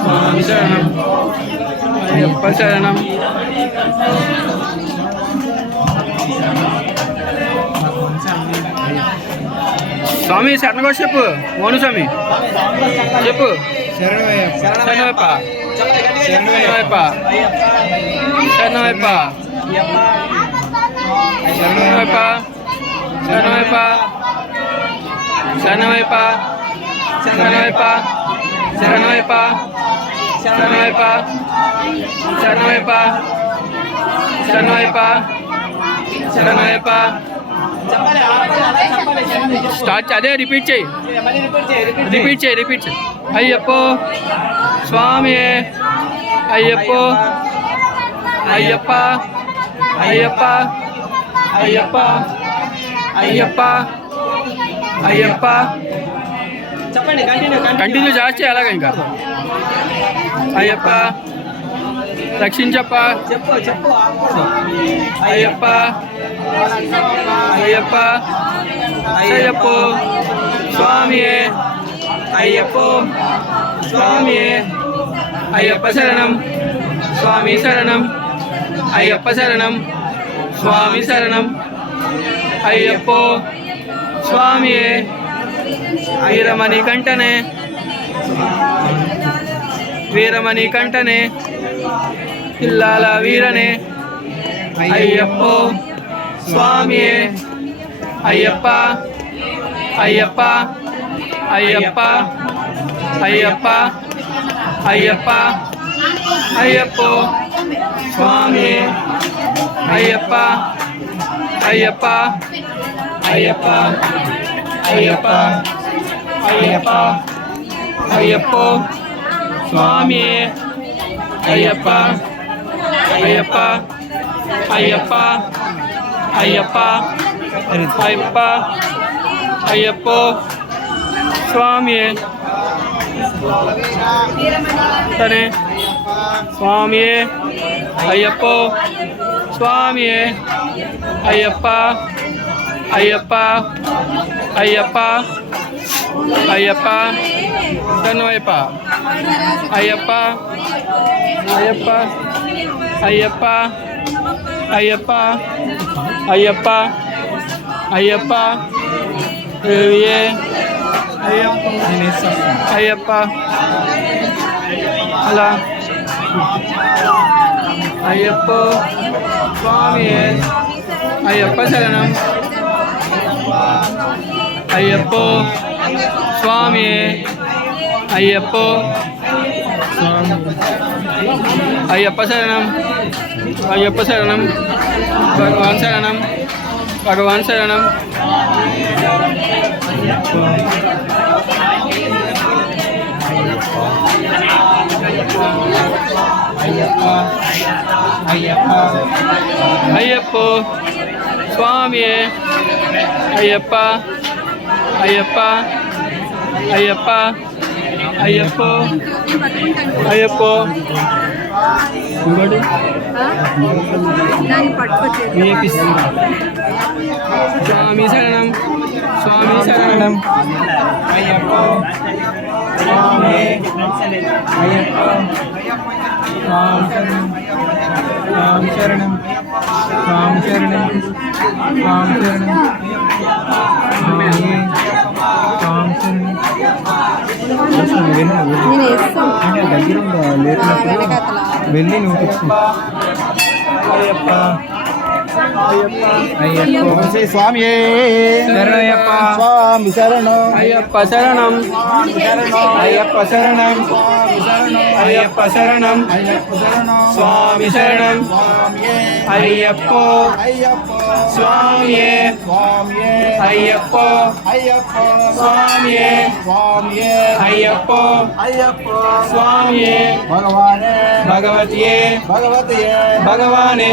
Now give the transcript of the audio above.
స్వామి శరణం అయ్యప్ప శరణం స్వామి శరణగా చెప్పు మోను స్వామి చెప్పు శరణమయ్యప్ప శరణమయ్యప్ప శరణమయ్యప్ప శరణమయ్యప్ప శరణమయ్యప్ప శరణమయ్యప్ప శరణమయ్యప్ప శరణమయ్యప్ప శరణమయ్యప్ప శరణమయ్యప్ప శరణమయ్యప్ప శరణమయ్యప్ప శరణమయ్యప్ప స్టార్ట్ అదే రిపీట్ చేయి రిపీట్ చేయి అయ్యప్పో స్వామి అయ్యప్పో అయ్యప్ప అయ్యప్ప అయ్యప్ప అయ్యప్ప అయ్యప్ప కంటిన్యూ చేస్తే అలాగే ఇంకా అయ్యప్ప రక్షించప్ప అయ్యప్ప అయ్యప్ప అయ్యప్పో స్వామియే అయ్యప్పో స్వామియే అయ్యప్ప శరణం స్వామి శరణం అయ్యప్ప శరణం స్వామి శరణం అయ్యప్పో స్వామియే వీరమణి కంటనే వీరమణి కంటనే ఇల్లాల వీరనే అయ్యప్పో స్వామియే అయ్యప్ప అయ్యప్ప అయ్యప్ప అయ్యప్ప అయ్యప్ప అయ్యప్పో స్వామియే అయ్యప్ప అయ్యప్ప అయ్యప్ప అయ్యప్ప అయ్యప్ప అయ్యప్పో స్వామియే అయ్యప్ప అయ్యప్ప అయ్యప్ప అయ్యప్ప అయ్యప్ప అయ్యప్పో స్వామియే తనే స్వామియే అయ్యప్పో స్వామియే అయ్యప్ప అయ్యప్ప అయ్యప్ప అయ్యప్ప ధన్వయ్యప్ప అయ్యప్ప అయ్యప్ప అయ్యప్ప అయ్యప్ప అయ్యప్ప అయ్యప్ప దేవియే అయ్యప్ప అయ్యప్ప అలా అయ్యప్ప స్వామియే అయ్యప్ప శరణం అయ్యప్పో స్వామియే అయ్యప్పో అయ్యప్ప శరణం అయ్యప్ప శరణం భగవాన్ శరణం భగవాన్ శరణం అయ్యప్ప అయ్యప్ప అయ్యప్పో స్వామియే అయ్యప్ప అయ్యప్ప అయ్యప్ప అయ్యప్పో అయ్యప్పో ఇంకోటి స్వామి శరణం స్వామి శరణం అయ్యప్పో స్వామి అయ్యప్ప స్వామి శరణం స్వామి శరణం స్వామి శరణం వెళ్ళి నువ్వు స్వామి శరణయ్యప్ప స్వామి శరణం అయ్యప్ప శరణం అయ్యప్ప శరణం అయ్యప్ప శరణం స్వామి శరణం అయ్యప్పో స్వామియే అయ్యప్పో స్వామియే అయ్యప్పో స్వామియే భగవతియే భగవానే